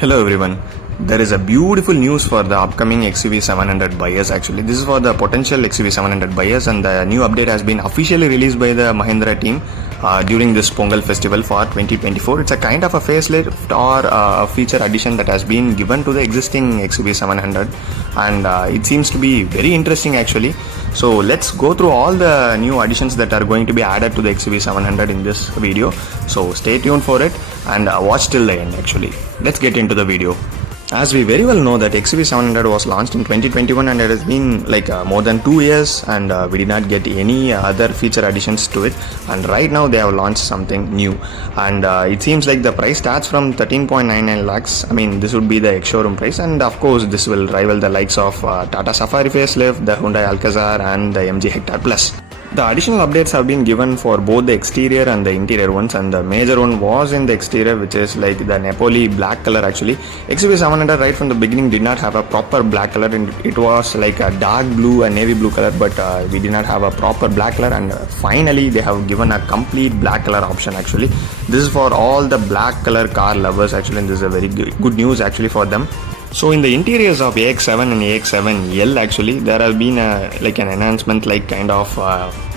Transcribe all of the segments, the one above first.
Hello everyone. There is a beautiful news for the upcoming XUV 700 buyers actually. This is for the potential XUV 700 buyers, and the new update has been officially released by the Mahindra team during this Pongal festival for 2024. It's a kind of a facelift or a feature addition that has been given to the existing XUV 700, and it seems to be very interesting actually. So let's go through all the new additions that are going to be added to the XUV 700 in this video. So stay tuned for it and watch till the end actually. Let's get into the video. As we very well know that XUV 700 was launched in 2021 and it has been like more than 2 years, and we did not get any other feature additions to it, and right now they have launched something new, and it seems like the price starts from 13.99 lakhs. I mean, this would be the ex-showroom price, and of course this will rival the likes of Tata Safari facelift, the Hyundai Alcazar and the MG Hector Plus. The additional updates have been given for both the exterior and the interior ones, and the major one was in the exterior, which is like the Napoli black color actually. XUV 700 right from the beginning did not have a proper black color, and it was like a dark blue and navy blue color, but we did not have a proper black color, and finally they have given a complete black color option actually. This is for all the black color car lovers actually, and this is a very good news actually for them. So in the interiors of AX7 and AX7L actually, there has been an enhancement like kind of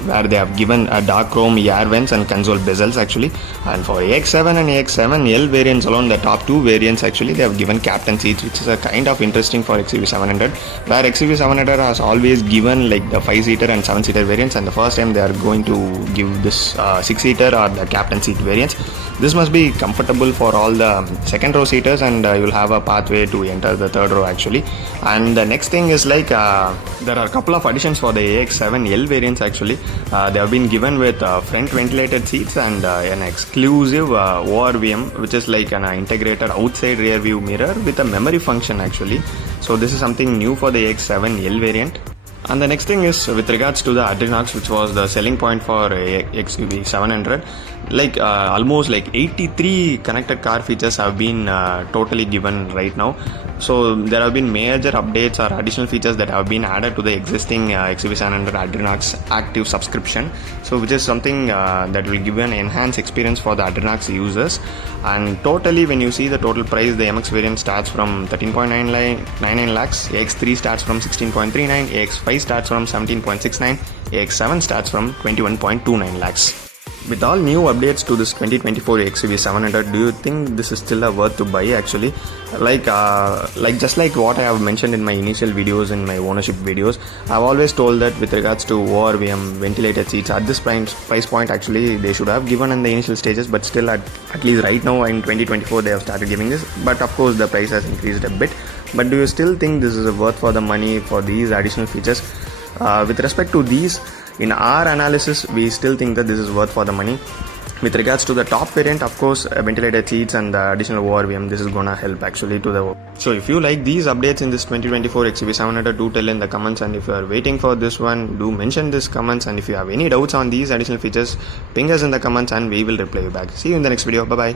where they have given a dark chrome air vents and console bezels actually, and for AX7 and AX7L variants alone, the top two variants actually, they have given captain seats, which is a kind of interesting for XUV 700, where XUV 700 has always given like the 5-seater and 7-seater variants, and the first time they are going to give this 6-seater or the captain seat variants. This must be comfortable for all the second row seaters, and you'll have a pathway to enter the third row actually. And the next thing is like there are a couple of additions for the AX7L variants actually. They have been given with front ventilated seats and an exclusive ORVM, which is like an integrated outside rear view mirror with a memory function actually. So this is something new for the AX7L variant. And the next thing is with regards to the Adrenox, which was the selling point for XUV 700. Like almost like 83 connected car features have been totally given right now. So there have been major updates or additional features that have been added to the existing XUV 700 Adrenox active subscription. So which is something that will give an enhanced experience for the Adrenox users. And totally, when you see the total price, the MX variant starts from 13.99 lakhs, AX3 starts from 16.39, AX5 starts from 17.69, AX7 starts from 21.29 lakhs. With all new updates to this 2024 XUV 700, do you think this is still a worth to buy actually? Like just like what I have mentioned in my initial videos, in my ownership videos, I've always told that with regards to ORVM, ventilated seats, at this price point actually they should have given in the initial stages, but still at least right now in 2024 they have started giving this, but of course the price has increased a bit. But do you still think this is worth for the money for these additional features? With respect to these, in our analysis, we still think that this is worth for the money. With regards to the top variant, of course, ventilated seats and the additional ORVM, this is gonna help actually to the. So if you like these updates in this 2024 XUV 700, do tell in the comments, and if you are waiting for this one, do mention this comments, and if you have any doubts on these additional features, ping us in the comments and we will reply you back. See you in the next video. Bye bye.